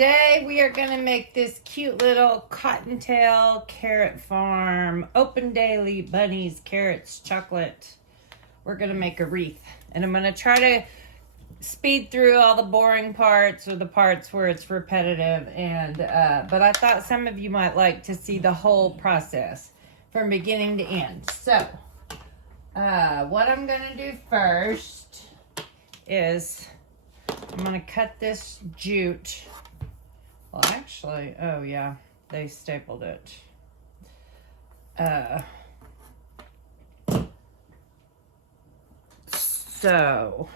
today we are going to make this cute little cottontail carrot farm, open daily, bunnies, carrots, chocolate. We're going to make a wreath. And I'm going to try to speed through all the boring parts or the parts where it's repetitive. And but I thought some of you might like to see the whole process from beginning to end. So what I'm going to do first is I'm going to cut this jute. Well, actually, oh yeah, they stapled it. So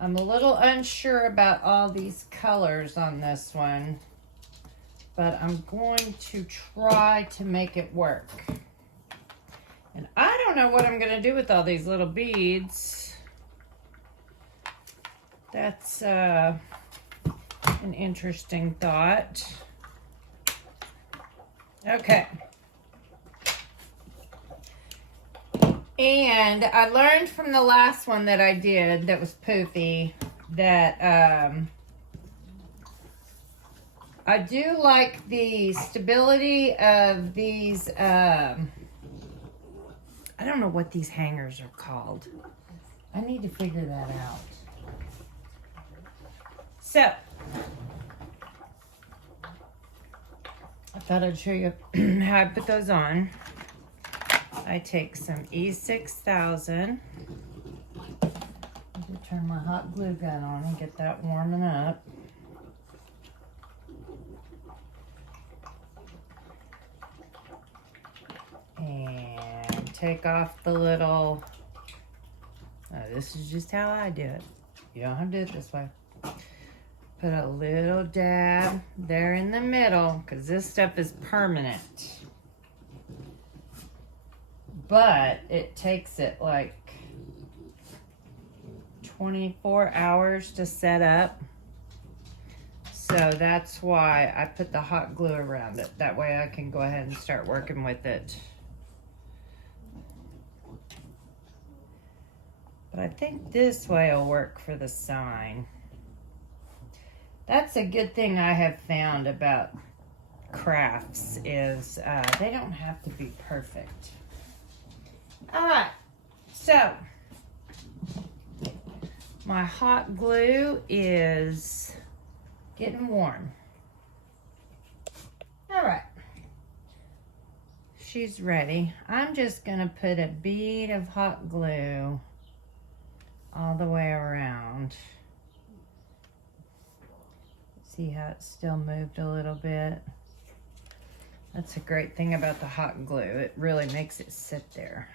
I'm a little unsure about all these colors on this one, but I'm going to try to make it work. And I don't know what I'm going to do with all these little beads. That's an interesting thought. Okay. And I learned from the last one that I did that was poofy that I do like the stability of these, I don't know what these hangers are called. I need to figure that out. So, I thought I'd show you how I put those on. I take some E6000. Turn my hot glue gun on and get that warming up. And take off the little, this is just how I do it. You don't have to do it this way. Put a little dab there in the middle because this stuff is permanent. But it takes it like 24 hours to set up. So that's why I put the hot glue around it. That way I can go ahead and start working with it. But I think this way will work for the sign. That's a good thing I have found about crafts is they don't have to be perfect. All right, so my hot glue is getting warm. All right, she's ready. I'm just gonna put a bead of hot glue all the way around. See how it's still moved a little bit? That's a great thing about the hot glue. It really makes it sit there.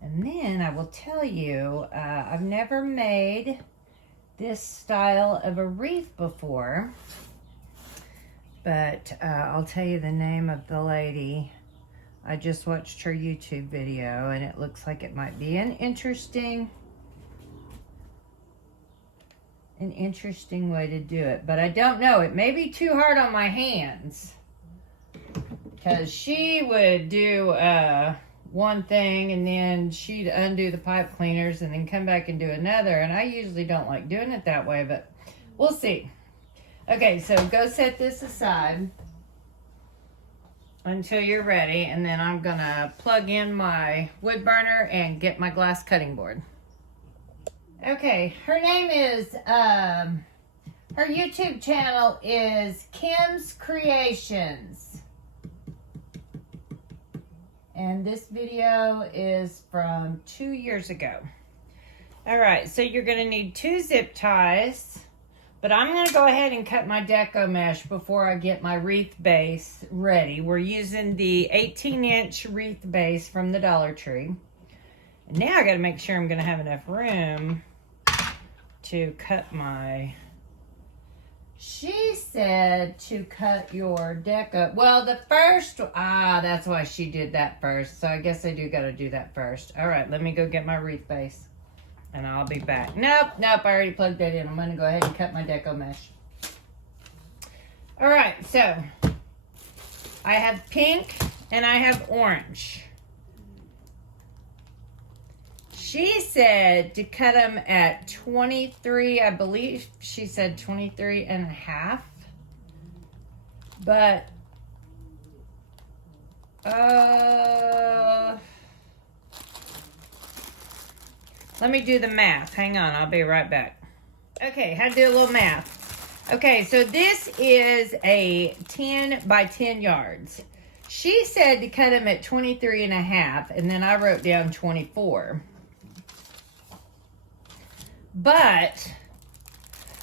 And then I will tell you, I've never made this style of a wreath before, but I'll tell you the name of the lady. I just watched her YouTube video and it looks like it might be an interesting way to do it, but I don't know. It may be too hard on my hands because she would do one thing and then she'd undo the pipe cleaners and then come back and do another, and I usually don't like doing it that way, but we'll see. Okay, so go set this aside until you're ready, and then I'm gonna plug in my wood burner and get my glass cutting board. Okay, her name is, her YouTube channel is Kim's Creations. And this video is from 2 years ago. All right, so you're gonna need 2 zip ties, but I'm gonna go ahead and cut my deco mesh before I get my wreath base ready. We're using the 18-inch wreath base from the Dollar Tree. And now I gotta make sure I'm gonna have enough room to cut my, she said to cut your deco. Well, the first, that's why she did that first. So I guess I do got to do that first. All right, let me go get my wreath base and I'll be back. Nope, I already plugged that in. I'm going to go ahead and cut my deco mesh. All right, so I have pink and I have orange. She said to cut them at 23, I believe she said 23 and a half. But, let me do the math. Hang on, I'll be right back. Okay, had to do a little math. Okay, so this is a 10 by 10 yards. She said to cut them at 23 and a half, and then I wrote down 24. But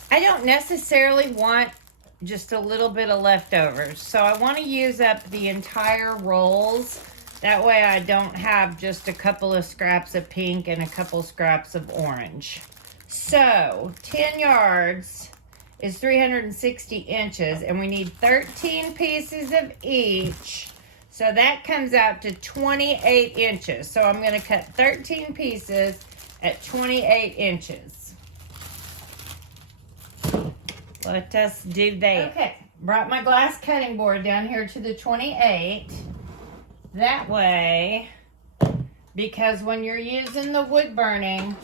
I don't necessarily want just a little bit of leftovers. So I want to use up the entire rolls. That way I don't have just a couple of scraps of pink and a couple scraps of orange. So 10 yards is 360 inches, and we need 13 pieces of each. So that comes out to 28 inches. So I'm going to cut 13 pieces at 28 inches. Let us do that. Okay, brought my glass cutting board down here to the 28. That way, because when you're using the wood burning,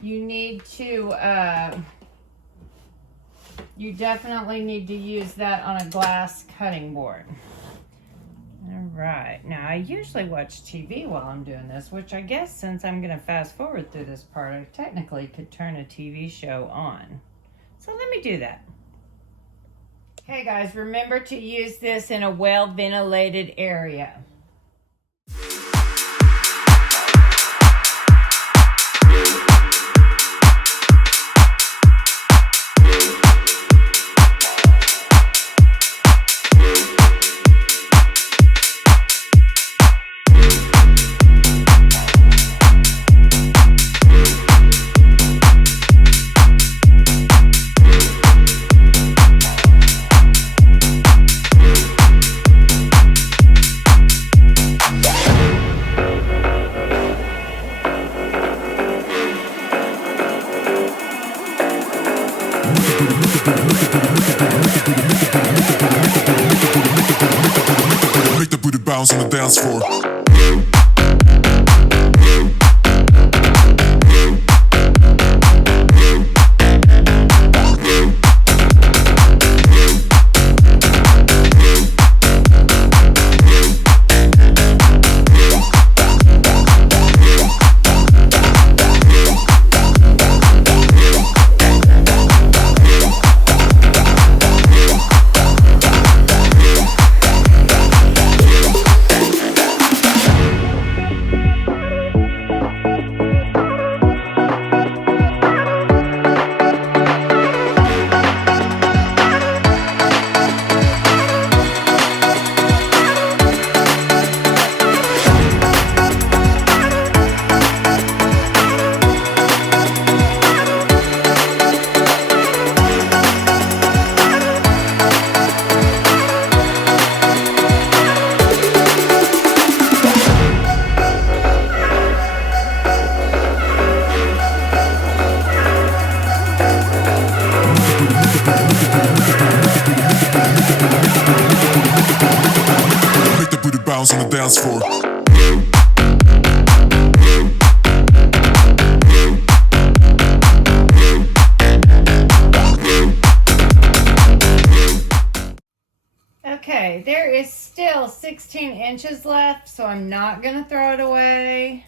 you need to, you definitely need to use that on a glass cutting board. All right, now I usually watch TV while I'm doing this, which I guess since I'm going to fast forward through this part, I technically could turn a TV show on. So let me do that. Okay guys, remember to use this in a well-ventilated area. Make the booty bounce on the dance floor. Bounce on the dance floor. Okay, there is still 16 inches left, so I'm not going to throw it away.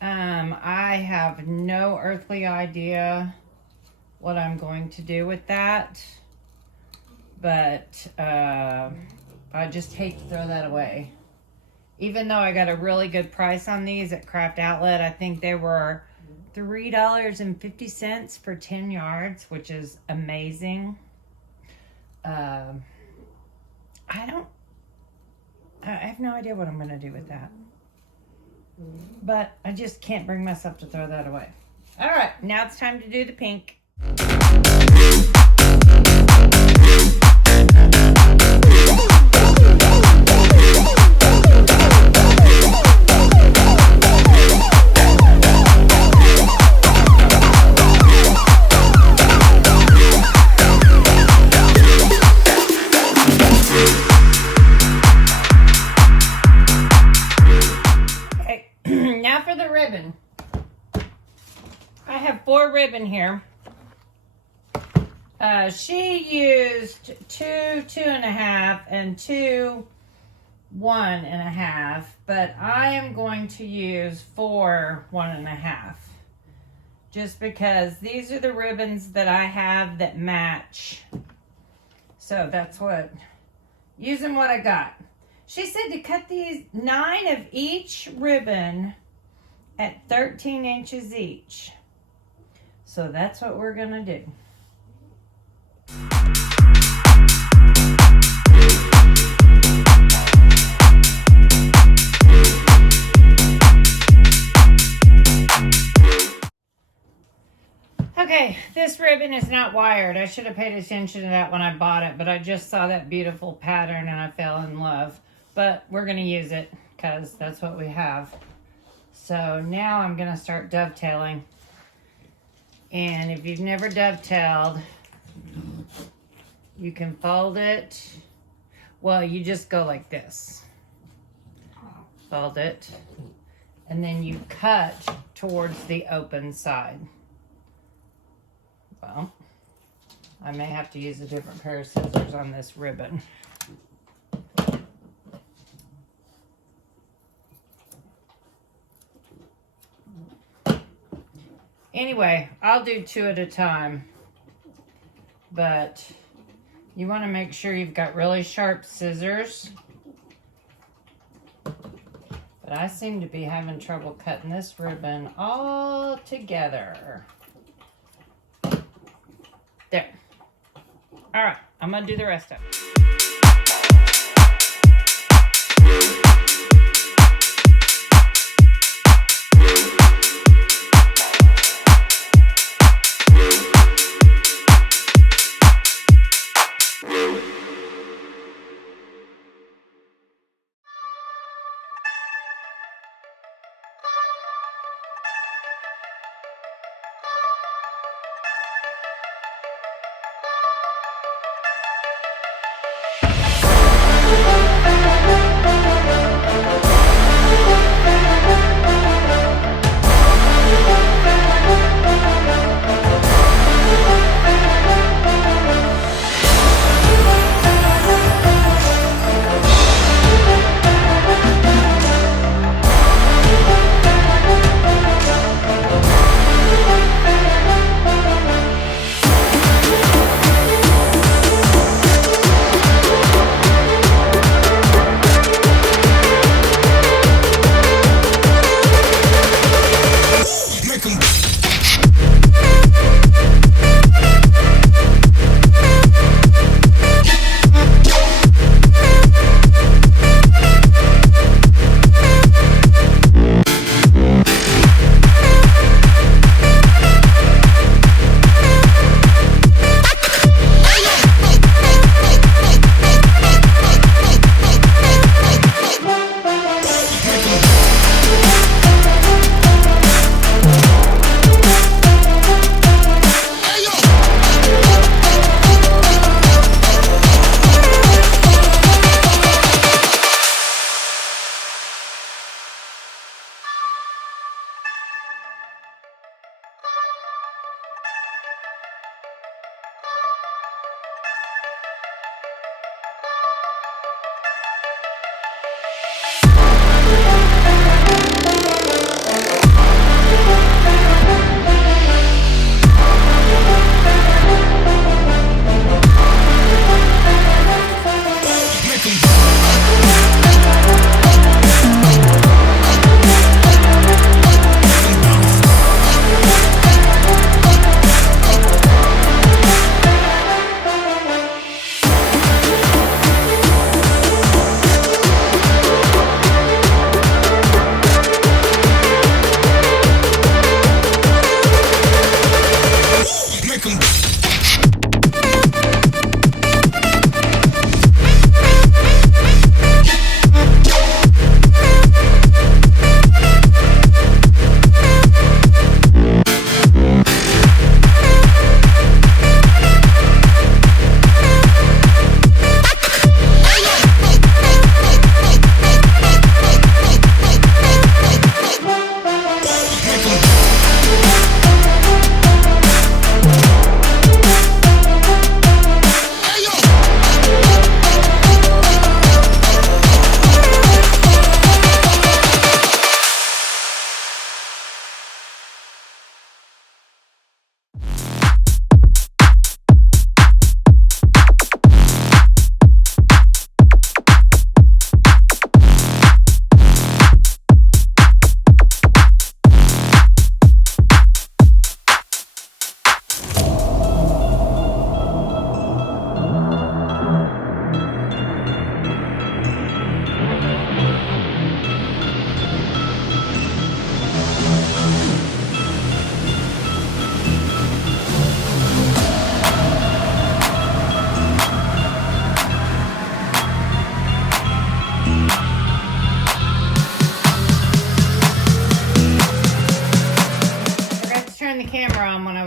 I have no earthly idea what I'm going to do with that, but I just hate to throw that away. Even though I got a really good price on these at Craft Outlet, I think they were $3.50 for 10 yards, which is amazing. I have no idea what I'm going to do with that. But I just can't bring myself to throw that away. All right, now it's time to do the pink. Now for the ribbon. I have 4 ribbon here. She used 2 2.5, and 2 1.5, but I am going to use 4 1.5. Just because these are the ribbons that I have that match. So that's what, using what I got. She said to cut these 9 of each ribbon at 13 inches each. So that's what we're gonna do. Okay, this ribbon is not wired. I should have paid attention to that when I bought it, but I just saw that beautiful pattern and I fell in love. But we're going to use it because that's what we have. So now I'm going to start dovetailing. And if you've never dovetailed, you can fold it. Well, you just go like this. Fold it. And then you cut towards the open side. Well, I may have to use a different pair of scissors on this ribbon. Anyway, I'll do 2 at a time. But you want to make sure you've got really sharp scissors. But I seem to be having trouble cutting this ribbon all together. There. All right, I'm going to do the rest of it.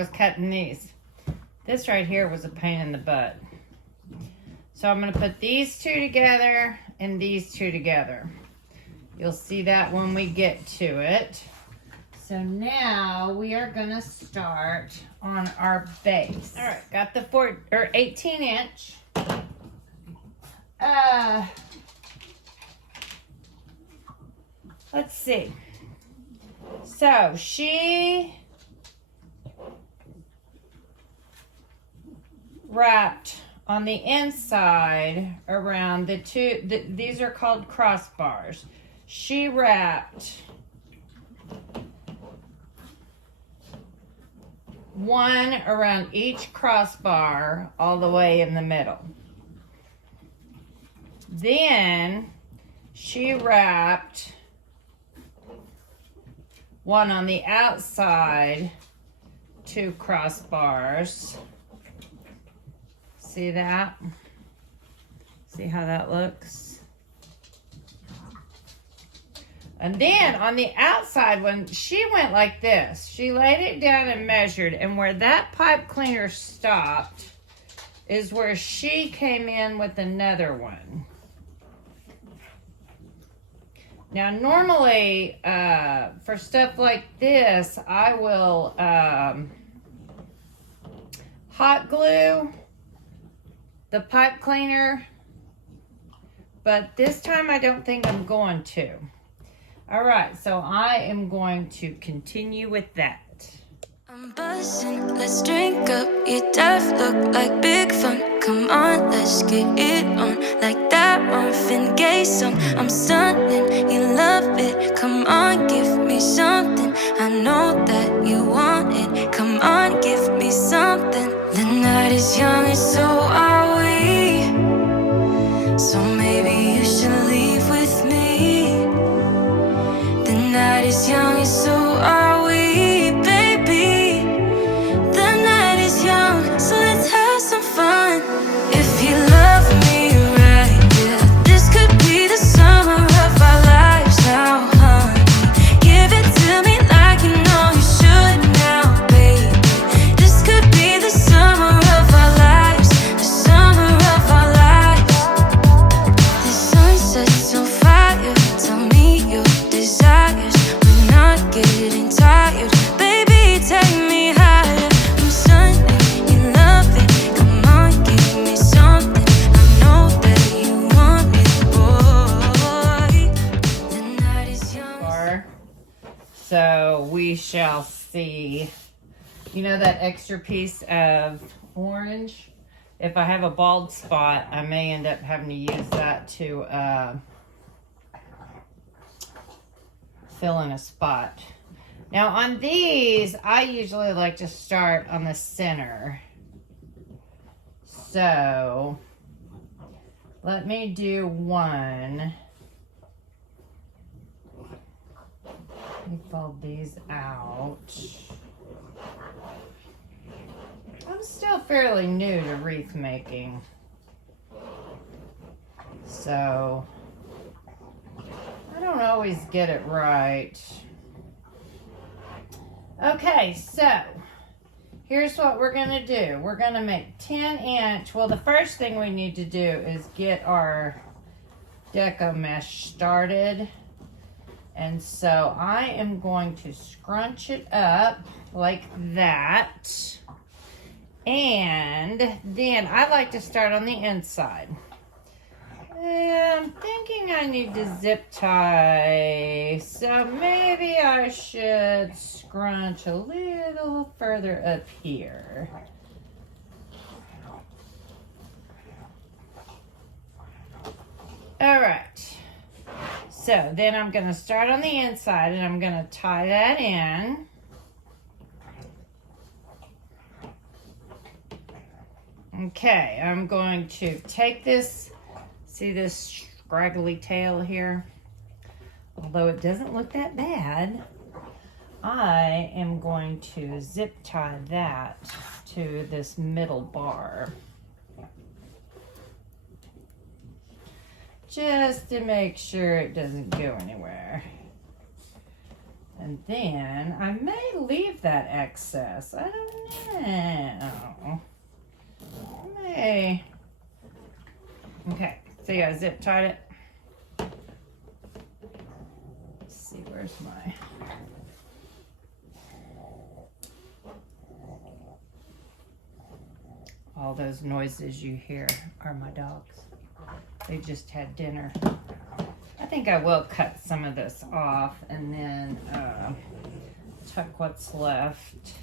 was cutting these. This right here was a pain in the butt. So I'm going to put these two together and these two together. You'll see that when we get to it. So now we are going to start on our base. All right, got the 18 inch. Let's see. So she wrapped on the inside around the two, these are called crossbars. She wrapped one around each crossbar all the way in the middle. Then she wrapped one on the outside, two crossbars. See that? See how that looks? And then on the outside, when she went like this, she laid it down and measured, and where that pipe cleaner stopped is where she came in with another one. Now, normally, for stuff like this, I will hot glue the pipe cleaner, but this time I don't think I'm going to. All right, so I am going to continue with that. I'm buzzing, let's drink up. Your death look like big fun. Come on, let's get it on. Like that Marvin Gaye song. I'm stunning, you love it. Come on, give me something. I know that you want it. Come on, give me something. The night is young and so are we. So maybe you should leave with me. The night is young and so are we, baby. The night is young, so let's have some fun. If you love me right, yeah, this could be the summer of our lives now, honey. Give it to me like you know you should now, baby. This could be the summer of our lives, the summer of our lives. The sun sets on fire, tell me your desires. We're not getting tired, baby, take me higher. I'm Sunday, you love it. Come on, give me something. I know that you want it, boy. The night is young. So we shall see. You know that extra piece of orange? If I have a bald spot, I may end up having to use that to fill in a spot. Now on these, I usually like to start on the center. So let me do one. Let me fold these out. I'm still fairly new to wreath making. So I don't always get it right. Okay, so here's what we're going to do. We're going to make 10 inch. Well, the first thing we need to do is get our deco mesh started. And so I am going to scrunch it up like that. And then I like to start on the inside. I'm thinking I need to zip tie, so maybe I should scrunch a little further up here. All right, so then I'm going to start on the inside and I'm going to tie that in. Okay, I'm going to take this. See this scraggly tail here? Although it doesn't look that bad, I am going to zip tie that to this middle bar. Just to make sure it doesn't go anywhere. And then I may leave that excess. I don't know. I may. Okay, see, I zip tied it. Let's see, where's my... All those noises you hear are my dogs. They just had dinner. I think I will cut some of this off and then tuck what's left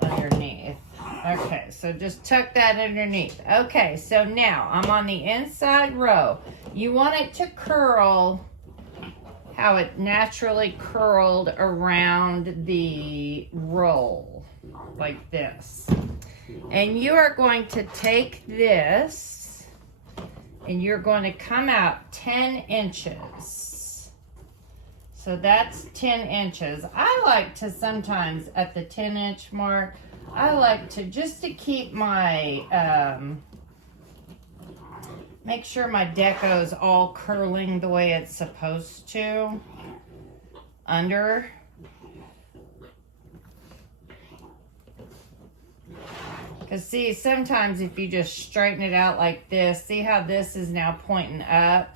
underneath. Okay, so just tuck that underneath. Okay, so now I'm on the inside row. You want it to curl how it naturally curled around the roll, like this. And you are going to take this and you're going to come out 10 inches. So that's 10 inches. I like to sometimes at the 10-inch mark, I like to, just to keep my, make sure my deco's all curling the way it's supposed to, under. Because see, sometimes if you just straighten it out like this, see how this is now pointing up?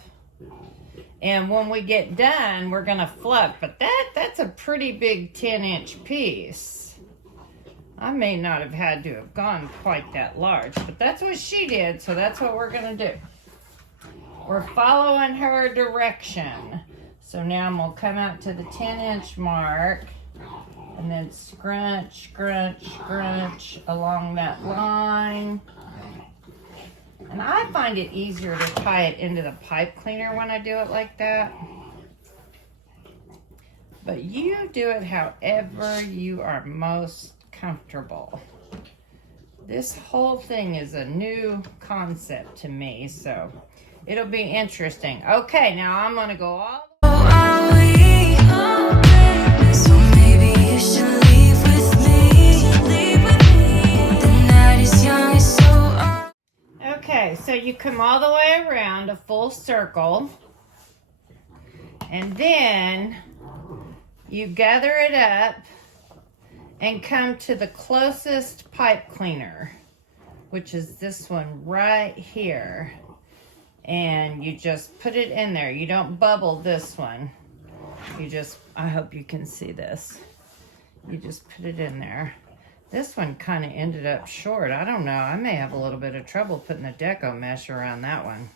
And when we get done, we're going to fluff. But that's a pretty big 10-inch piece. I may not have had to have gone quite that large, but that's what she did, so that's what we're going to do. We're following her direction. So now I'm going to come out to the 10-inch mark. And then scrunch, scrunch, scrunch along that line. And I find it easier to tie it into the pipe cleaner when I do it like that. But you do it however you are most comfortable. This whole thing is a new concept to me, so it'll be interesting. Okay, now I'm going to go all the Okay, so you come all the way around a full circle, and then you gather it up and come to the closest pipe cleaner, which is this one right here, and you just put it in there. You don't bubble this one. You just, I hope you can see this. You just put it in there. This one kind of ended up short. I don't know. I may have a little bit of trouble putting the deco mesh around that one.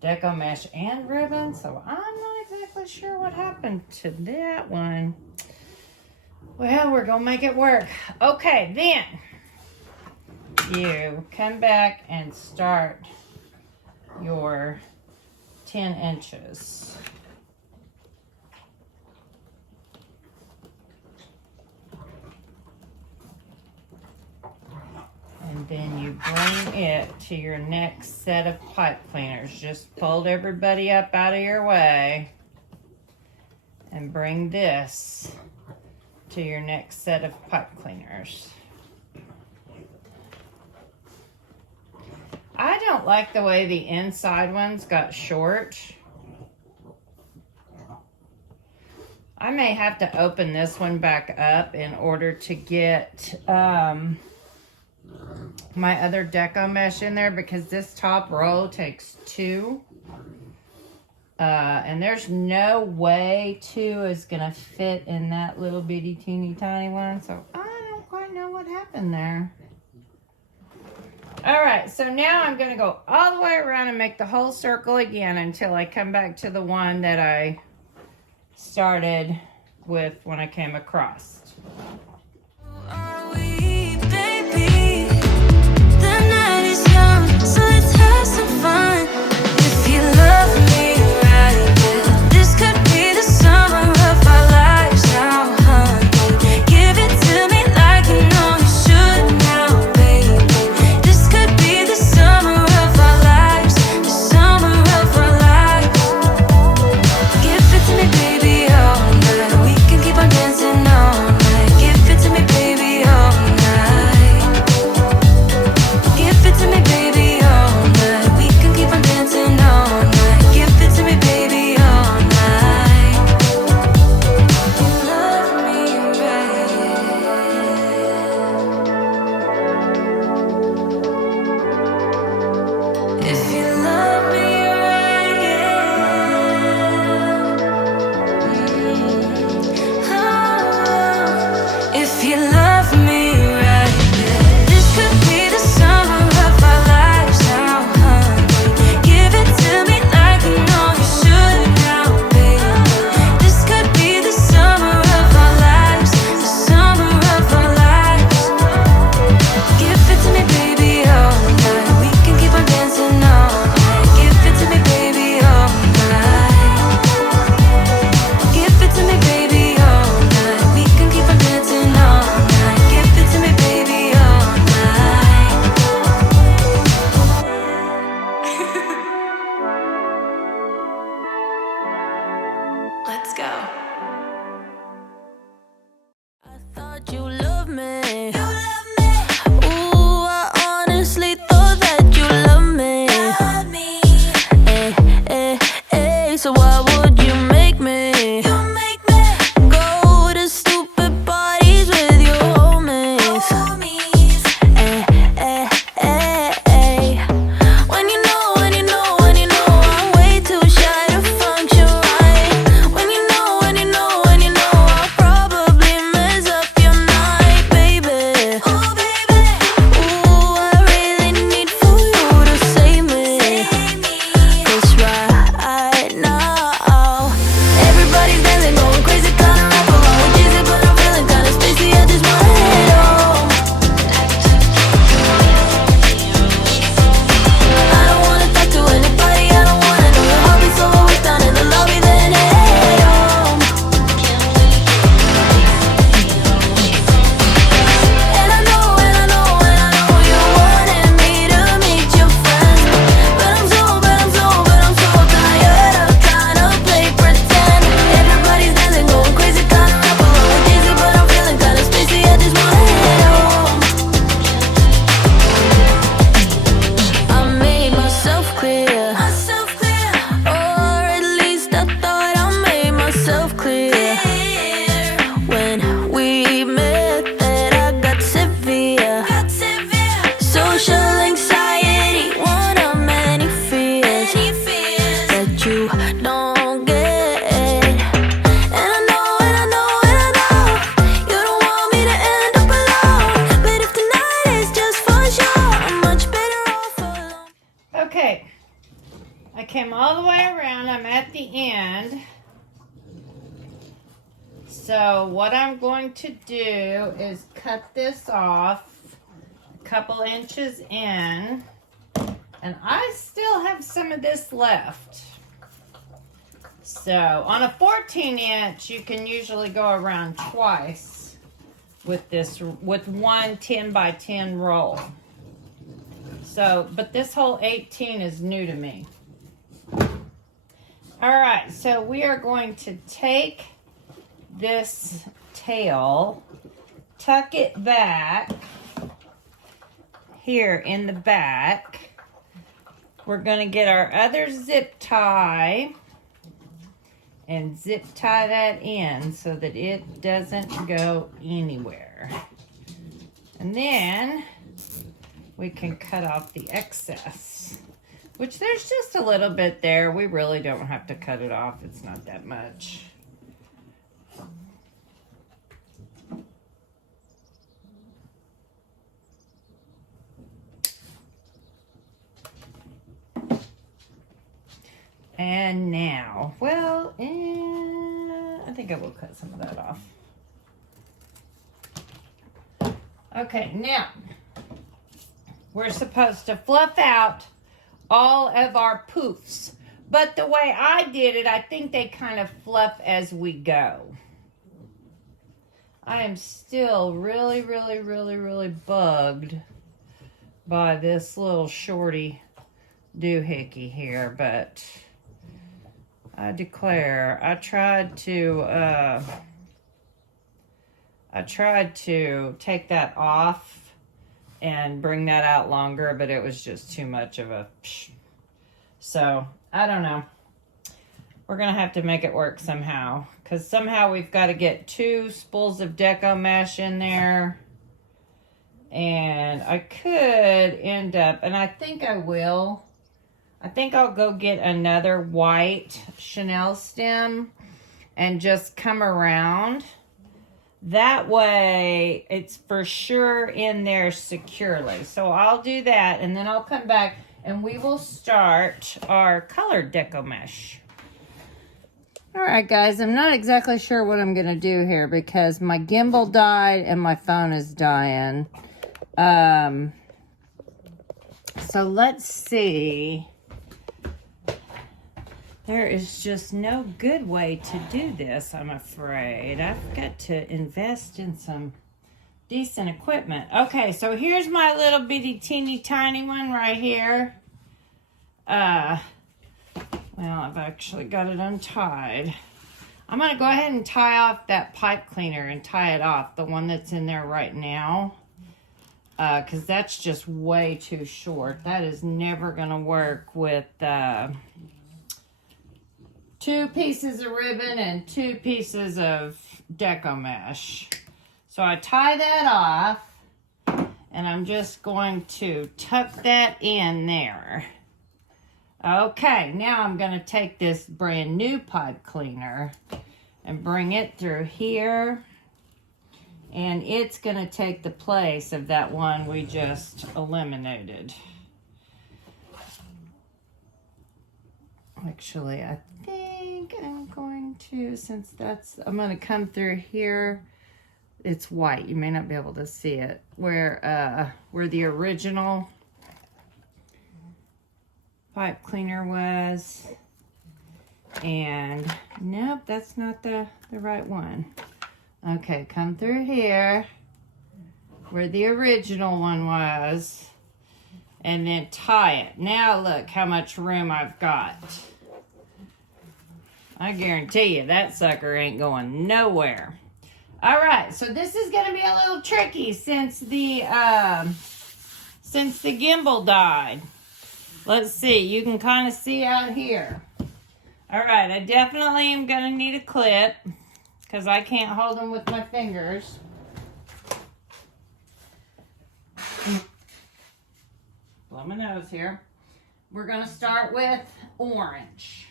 Deco mesh and ribbon, so I'm not exactly sure what happened to that one. Well, we're going to make it work. Okay, then you come back and start your 10 inches. And then you bring it to your next set of pipe cleaners. Just fold everybody up out of your way and bring this to your next set of pipe cleaners. I don't like the way the inside ones got short. I may have to open this one back up in order to get my other deco mesh in there, because this top row takes 2. And there's no way 2 is going to fit in that little bitty teeny tiny one. So I don't quite know what happened there. Alright, so now I'm going to go all the way around and make the whole circle again until I come back to the one that I started with when I came across. Give it to me, baby, all night. We can keep on dancing all night. Give Let's go. I thought you loved me. You love me. Ooh, I honestly thought that you loved me. Love me. So why would you make me? You make me go to stupid parties with your homies. When you know I'm way too shy to function right. When you know I'll probably mess up your night, baby. Oh baby, ooh, I really need for you to save me. 'Cause right now everybody's dancing, going crazy, kinda rap along with Jay-Z, but I'm feeling kinda spacey. I just wanna head home. I don't wanna talk to anybody, I don't wanna know your hobby, so I'll wait down in the lobby, then head home. And I know you wanted me to meet your friends, but I'm so tired of trying to play pretend. Everybody's dancing, going crazy, kinda rap along with Jay-Z, but I'm feeling kinda spacey. I just wanna head home. I made myself clear, or at least I thought I made myself clear. When we met, that I got severe social anxiety, one of many fears that you don't get. And I know you don't want me to end up alone, but if tonight is just for sure, I'm much better off alone. Okay, I came all the way around. I'm at the end. So what I'm going to do is cut this off a couple inches in. And I still have some of this left. So on a 14-inch, you can usually go around twice with one 10 by 10 roll. So, but this whole 18 is new to me. All right, so we are going to take this tail, tuck it back here in the back. We're going to get our other zip tie and zip tie that in so that it doesn't go anywhere. And then we can cut off the excess, which there's just a little bit there. We really don't have to cut it off. It's not that much. And now, well, I think I will cut some of that off. Okay, now, we're supposed to fluff out all of our poofs. But the way I did it, I think they kind of fluff as we go. I am still really bugged by this little shorty doohickey here, but I declare, I tried to take that off and bring that out longer, but it was just too much of a psh. So, I don't know. We're going to have to make it work somehow, because somehow we've got to get 2 spools of deco mesh in there. And I could end up, and I think I will, I think I'll go get another white Chanel stem and just come around. That way, it's for sure in there securely. So I'll do that, and then I'll come back, and we will start our colored deco mesh. All right, guys, I'm not exactly sure what I'm going to do here because my gimbal died and my phone is dying. So let's see. There is just no good way to do this, I'm afraid. I've got to invest in some decent equipment. Okay, so here's my little bitty teeny tiny one right here. Well, I've actually got it untied. I'm going to go ahead and tie off that pipe cleaner and tie it off, the one that's in there right now. Because that's just way too short. That is never going to work with 2 pieces of ribbon and 2 pieces of deco mesh. So I tie that off, and I'm just going to tuck that in there. Okay, now I'm going to take this brand new pipe cleaner and bring it through here. And it's going to take the place of that one we just eliminated. Actually, I think I'm going to, since that's, I'm going to come through here. It's white. You may not be able to see it. Where the original pipe cleaner was. And nope, that's not the right one. Okay, come through here where the original one was, and then tie it. Now look how much room I've got. I guarantee you that sucker ain't going nowhere. All right, so this is going to be a little tricky since the gimbal died. Let's see, you can kind of see out here. All right, I definitely am going to need a clip because I can't hold them with my fingers. Blow my nose here. We're going to start with orange.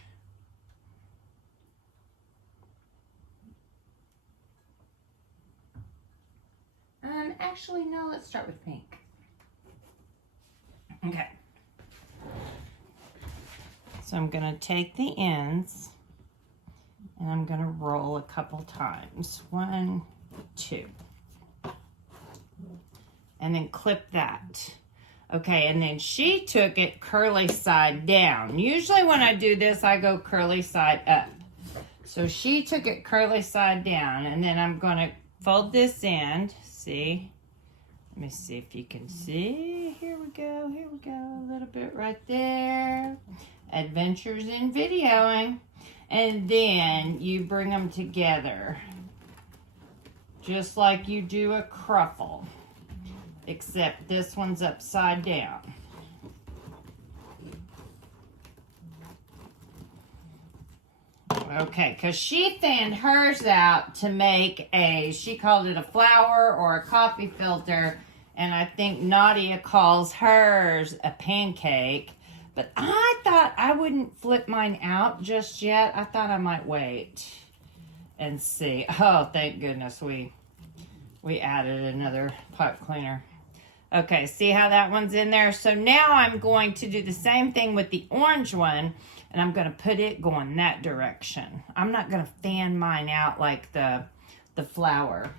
Actually, no, let's start with pink. Okay. So I'm going to take the ends and I'm going to roll a couple times. 1, 2. And then clip that. Okay, and then she took it curly side down. Usually when I do this, I go curly side up. So she took it curly side down, and then I'm going to fold this end. See? Let me see if you can see. Here we go. Here we go. A little bit right there. Adventures in videoing. And then you bring them together. Just like you do a cruffle. Except this one's upside down. Okay, because she fanned hers out to make she called it a flower or a coffee filter, and I think Nadia calls hers a pancake. But I thought I wouldn't flip mine out just yet. I thought I might wait and see. Oh, thank goodness we added another pipe cleaner. Okay, see how that one's in there? So now I'm going to do the same thing with the orange one, and I'm going to put it going that direction. I'm not going to fan mine out like the flower.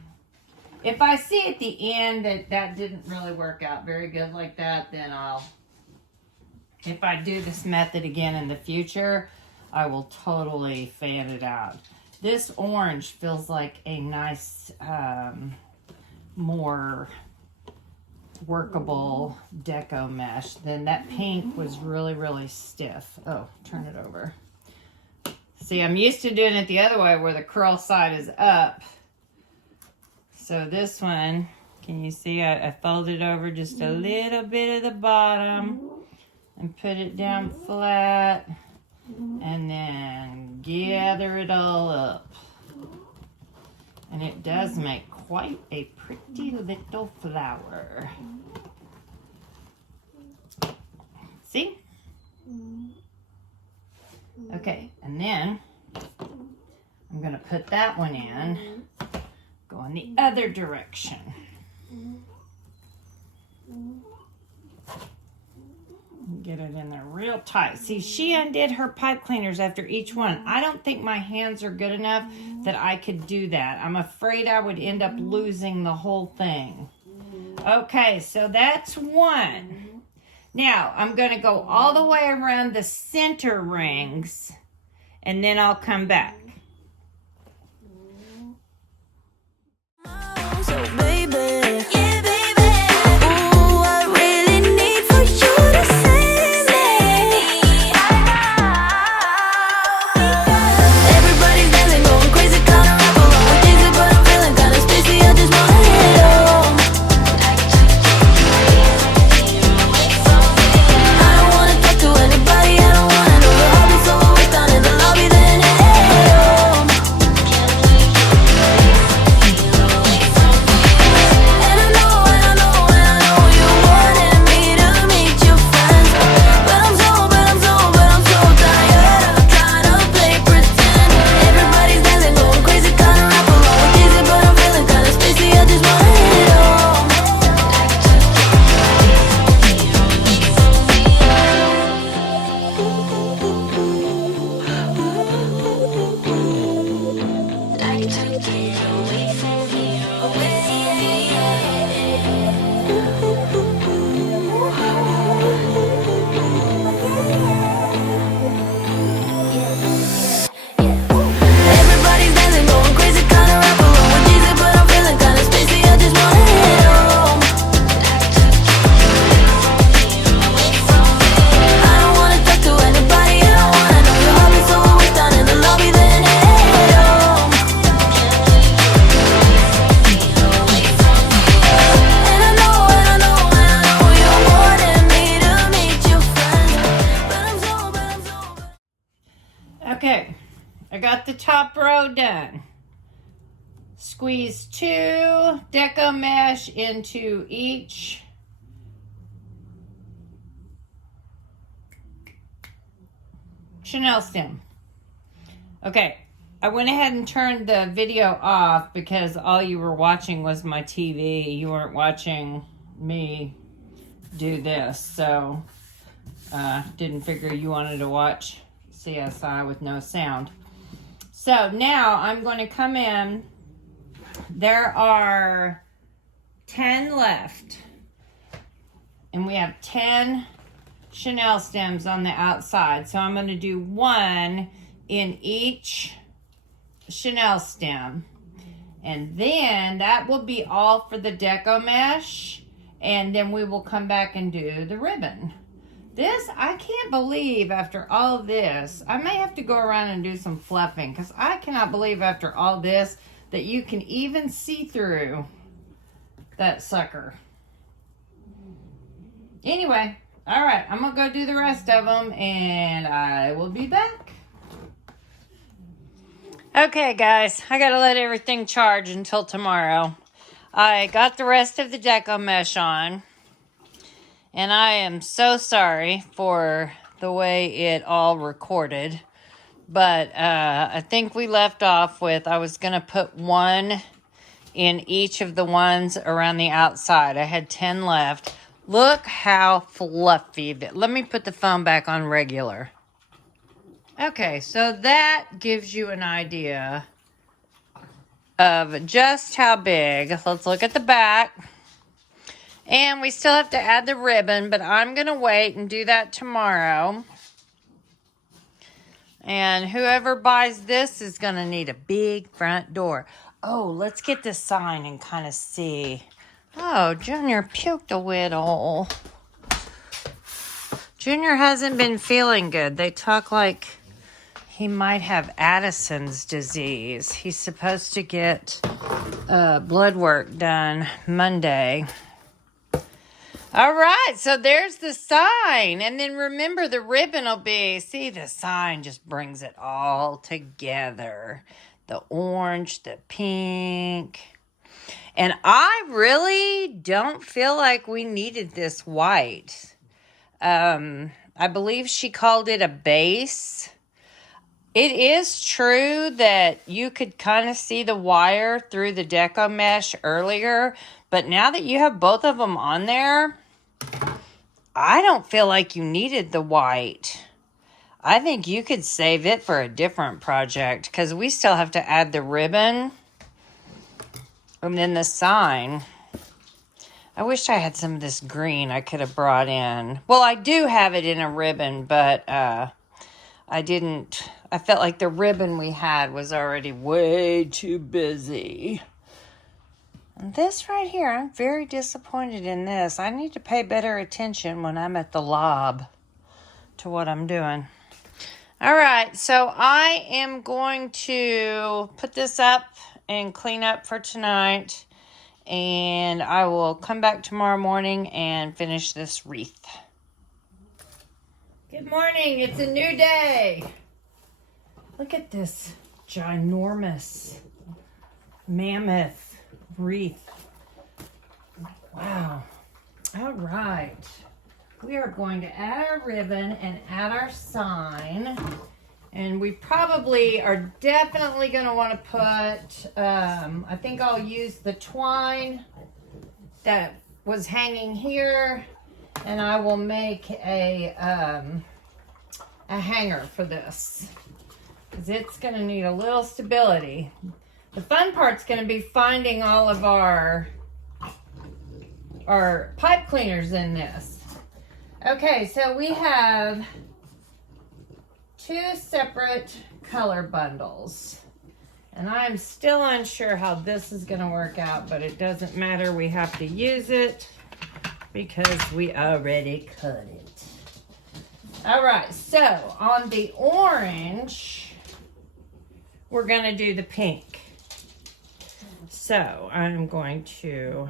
If I see at the end that didn't really work out very good like that, then if I do this method again in the future, I will totally fan it out. This orange feels like a nice, more workable deco mesh. Then that pink was really, really stiff. Oh, turn it over. See, I'm used to doing it the other way where the curl side is up. So this one, can you see I folded over just a little bit of the bottom and put it down flat and then gather it all up. And it does make quite a pretty little flower. See? Okay, and then I'm going to put that one in, go in the other direction. Get it in there real tight. See, she undid her pipe cleaners after each one. I don't think my hands are good enough that I could do that. I'm afraid I would end up losing the whole thing. Okay, so that's one. Now, I'm going to go all the way around the center rings, and then I'll come back. So baby, yeah baby, ooh, I really need for you to save me. Everybody's dancing, going top row done. Squeeze 2 deco mesh into each chenille stem. Okay, I went ahead and turned the video off because all you were watching was my TV. You weren't watching me do this, so didn't figure you wanted to watch CSI with no sound. So now I'm going to come in. There are 10 left, and we have 10 chenille stems on the outside. So I'm going to do 1 in each chenille stem, and then that will be all for the deco mesh, and then we will come back and do the ribbon. This, I can't believe after all this, I may have to go around and do some fluffing, because I cannot believe after all this that you can even see through that sucker. Anyway, all right, I'm gonna go do the rest of them, and I will be back. Okay, guys, I gotta let everything charge until tomorrow. I got the rest of the deco mesh on, and I am so sorry for the way it all recorded. But I think we left off with, I was going to put 1 in each of the ones around the outside. I had 10 left. Look how fluffy. Let me put the phone back on regular. Okay, so that gives you an idea of just how big. Let's look at the back. And we still have to add the ribbon, but I'm going to wait and do that tomorrow. And whoever buys this is going to need a big front door. Oh, let's get the sign and kind of see. Oh, Junior puked a little. Junior hasn't been feeling good. They talk like he might have Addison's disease. He's supposed to get blood work done Monday. All right, so there's the sign. And then remember, the ribbon will be, see, the sign just brings it all together. The orange, the pink. And I really don't feel like we needed this white. I believe she called it a base. It is true that you could kind of see the wire through the deco mesh earlier. But now that you have both of them on there, I don't feel like you needed the white. I think you could save it for a different project, because we still have to add the ribbon and then the sign. I wish I had some of this green I could have brought in. Well, I do have it in a ribbon, but I didn't. I felt like the ribbon we had was already way too busy. This right here, I'm very disappointed in this. I need to pay better attention when I'm at the lob to what I'm doing. All right, so I am going to put this up and clean up for tonight. And I will come back tomorrow morning and finish this wreath. Good morning, it's a new day. Look at this ginormous mammoth wreath. Wow. All right. We are going to add our ribbon and add our sign. And we probably are definitely going to want to put, I think I'll use the twine that was hanging here. And I will make a hanger for this, because it's going to need a little stability. The fun part's going to be finding all of our pipe cleaners in this. Okay, so we have 2 separate color bundles. And I'm still unsure how this is going to work out, but it doesn't matter. We have to use it because we already cut it. All right, so on the orange, we're going to do the pink. So I'm going to,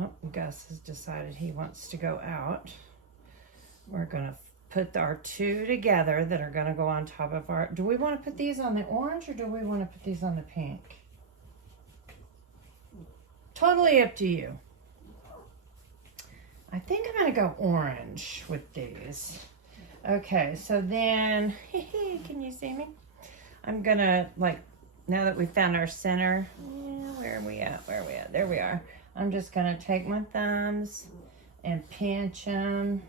oh, Gus has decided he wants to go out. We're going to put our two together that are going to go on top of our... Do we want to put these on the orange or do we want to put these on the pink? Totally up to you. I think I'm going to go orange with these. Okay, so then, can you see me? I'm going to, like, now that we found our center, where are we at? Where are we at? There we are. I'm just going to take my thumbs and pinch them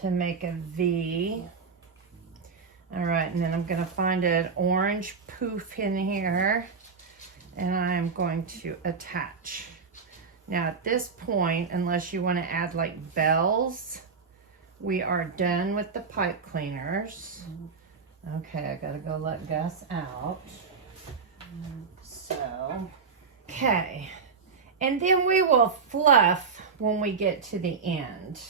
to make a V. All right, and then I'm going to find an orange poof in here, and I'm going to attach. Now at this point, unless you want to add like bells, we are done with the pipe cleaners. Okay, I gotta go let Gus out. So, okay. And then we will fluff when we get to the end.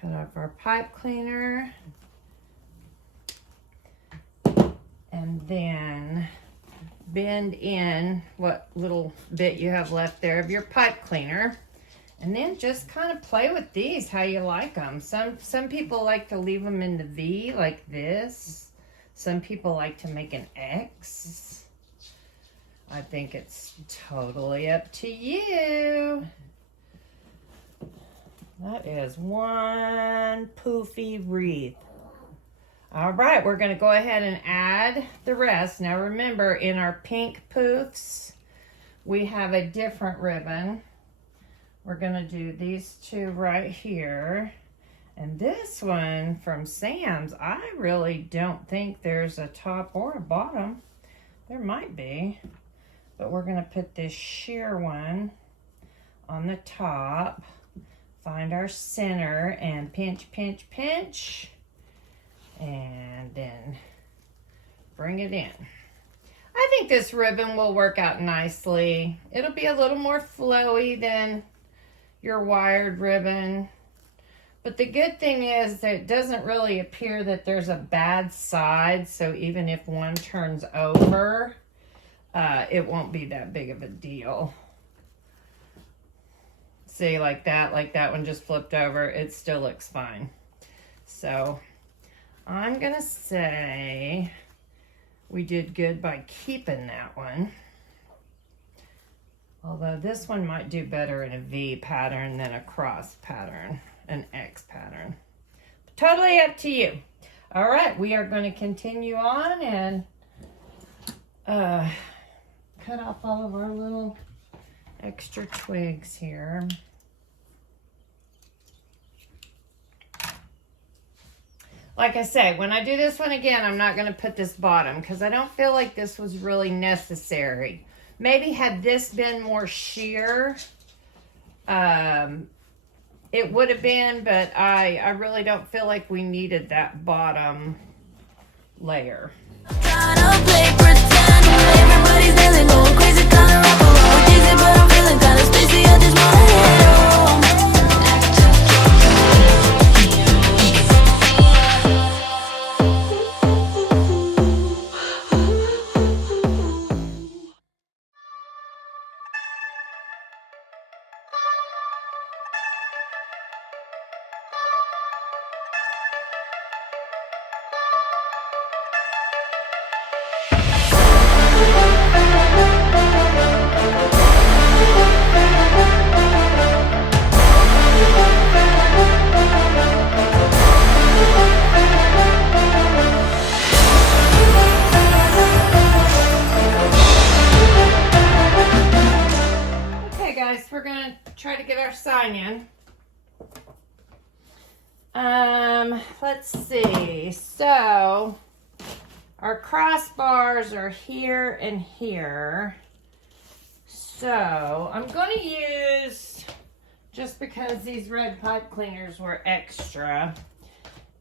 Cut off our pipe cleaner. And then bend in what little bit you have left there of your pipe cleaner. And then just kind of play with these how you like them. Some people like to leave them in the V like this. Some people like to make an X. I think it's totally up to you. That is one poofy wreath. All right, we're going to go ahead and add the rest. Now remember, in our pink poofs, we have a different ribbon. We're going to do these two right here. And this one from Sam's, I really don't think there's a top or a bottom. There might be. But we're going to put this sheer one on the top. Find our center and pinch, pinch, pinch. And then bring it in. I think this ribbon will work out nicely. It'll be a little more flowy than your wired ribbon. But the good thing is that it doesn't really appear that there's a bad side. So even if one turns over, it won't be that big of a deal. See, like that one just flipped over. It still looks fine. So I'm going to say we did good by keeping that one. Although this one might do better in a V pattern than a cross pattern, an X pattern. Totally up to you. All right, we are going to continue on and cut off all of our little extra twigs here. Like I say, when I do this one again, I'm not going to put this bottom because I don't feel like this was really necessary. Maybe had this been more sheer, it would have been, but I really don't feel like we needed that bottom layer. We're going to try to get our sign in. Let's see. So, our crossbars are here and here. So, I'm going to use, just because these red pipe cleaners were extra,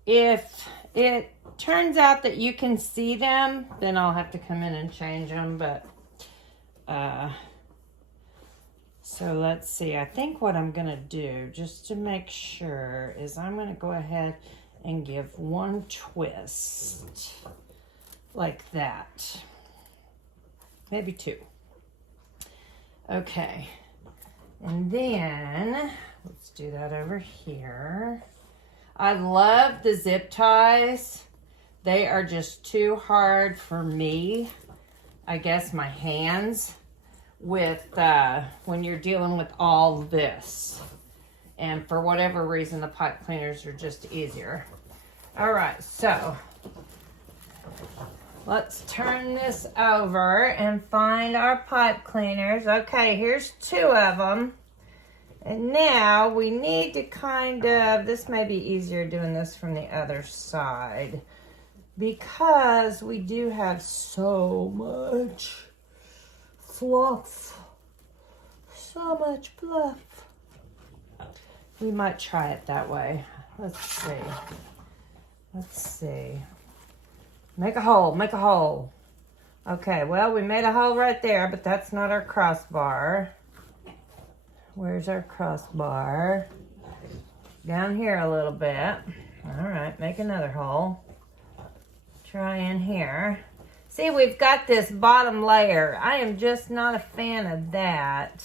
if it turns out that you can see them, then I'll have to come in and change them, but so let's see, I think what I'm going to do, just to make sure, is I'm going to go ahead and give one twist, like that. Maybe two. Okay. And then, let's do that over here. I love the zip ties. They are just too hard for me, I guess my hands, with when you're dealing with all this. And for whatever reason, the pipe cleaners are just easier. All right, so let's turn this over and find our pipe cleaners. Okay, here's 2 of them. And now we need to kind of, this may be easier doing this from the other side, because we do have so much fluff. So much fluff. We might try it that way. Let's see. Let's see. Make a hole, make a hole. Okay, well, we made a hole right there, but that's not our crossbar. Where's our crossbar? Down here a little bit. All right, make another hole. Try in here. See, we've got this bottom layer. I am just not a fan of that.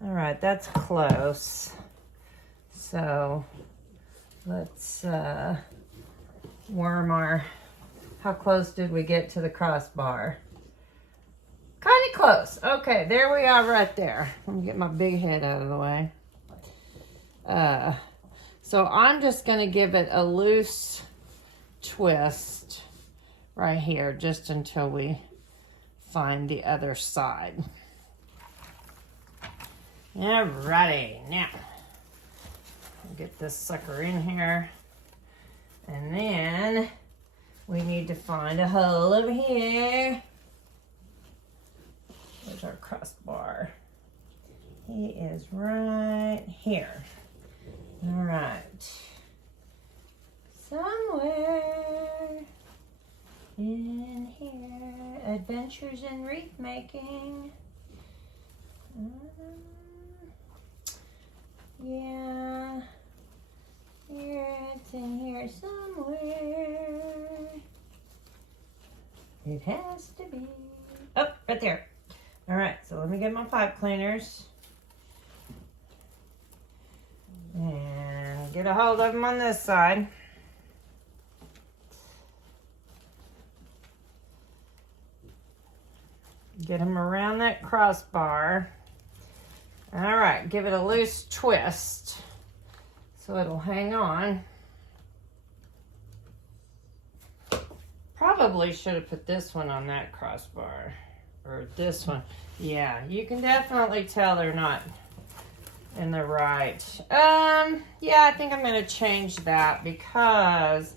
All right, that's close. So let's worm our, how close did we get to the crossbar? Kind of close. Okay, there we are right there. Let me get my big head out of the way. So I'm just going to give it a loose twist right here just until we find the other side. Alrighty, now get this sucker in here, and then we need to find a hole over here. There's our crossbar. He is right here. All right, somewhere in here, adventures in wreath making. Yeah, here, it's in here somewhere. It has to be. Oh, right there. All right, so let me get my pipe cleaners and get a hold of them on this side. Get them around that crossbar. All right, give it a loose twist so it'll hang on. Probably should have put this one on that crossbar, or this one. Yeah, you can definitely tell they're not in the right. Yeah, I think I'm gonna change that because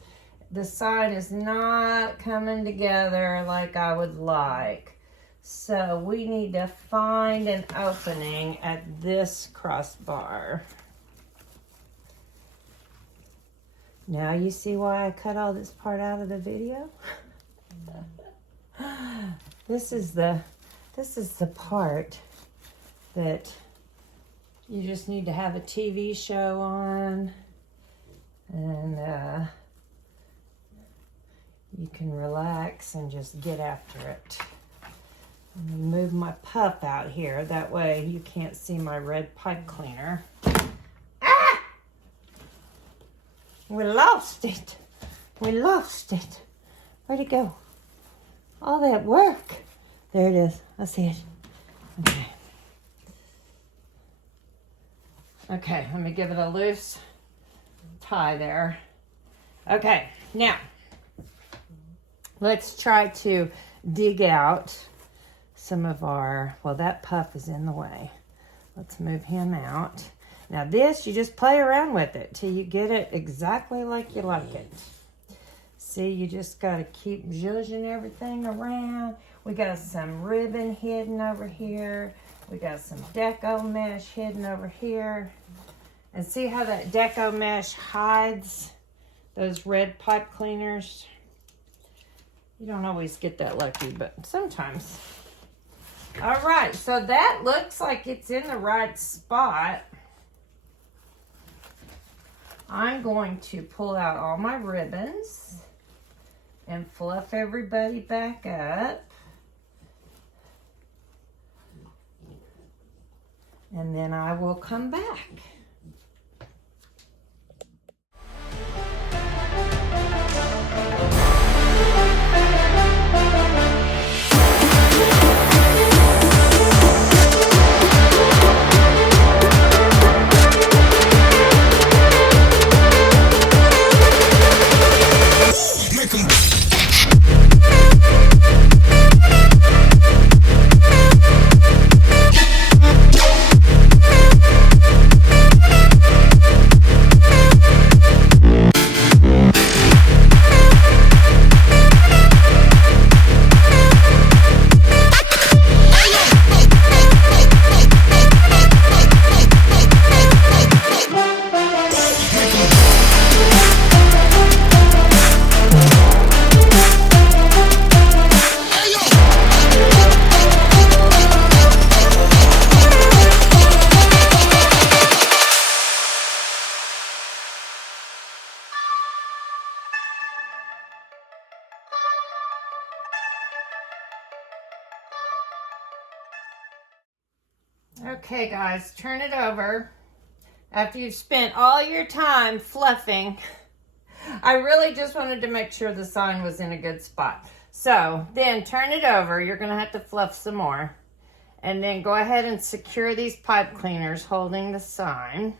the sign is not coming together like I would like. So we need to find an opening at this crossbar. Now you see why I cut all this part out of the video? This is the part that you just need to have a TV show on, and you can relax and just get after it. Let me move my pup out here. That way you can't see my red pipe cleaner. Ah! We lost it. We lost it. Where'd it go? All that work. There it is. I see it. Okay. Okay, let me give it a loose tie there. Okay, now let's try to dig out some of our, well, that puff is in the way. Let's move him out. Now this, you just play around with it till you get it exactly like you like it. See, you just got to keep zhuzhing everything around. We got some ribbon hidden over here. We got some deco mesh hidden over here. And see how that deco mesh hides those red pipe cleaners? You don't always get that lucky, but sometimes. All right, so that looks like it's in the right spot. I'm going to pull out all my ribbons and fluff everybody back up. And then I will come back. Okay guys, turn it over. After you've spent all your time fluffing, I really just wanted to make sure the sign was in a good spot. So then turn it over. You're going to have to fluff some more. And then go ahead and secure these pipe cleaners holding the sign.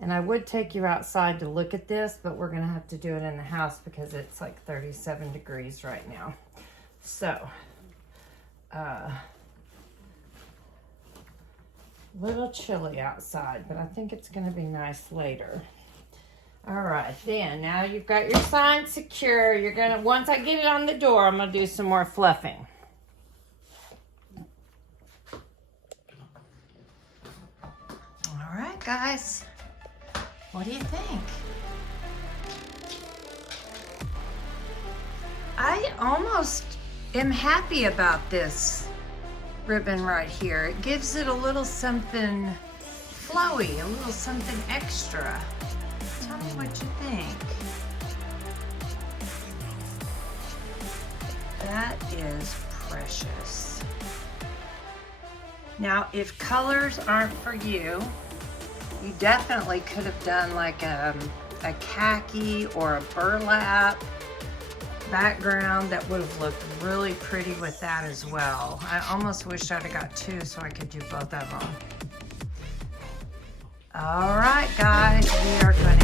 And I would take you outside to look at this, but we're going to have to do it in the house because it's like 37 degrees right now. So, little chilly outside, but I think it's going to be nice later. All right, then now you've got your sign secure. You're going to, once I get it on the door, I'm going to do some more fluffing. All right, guys. What do you think? I almost am happy about this ribbon right here. It gives it a little something flowy, a little something extra. Tell me what you think. That is precious. Now, if colors aren't for you, you definitely could have done like a khaki or a burlap background. That would have looked really pretty with that as well. I almost wish I'd have got two so I could do both of them. All right, guys, we are going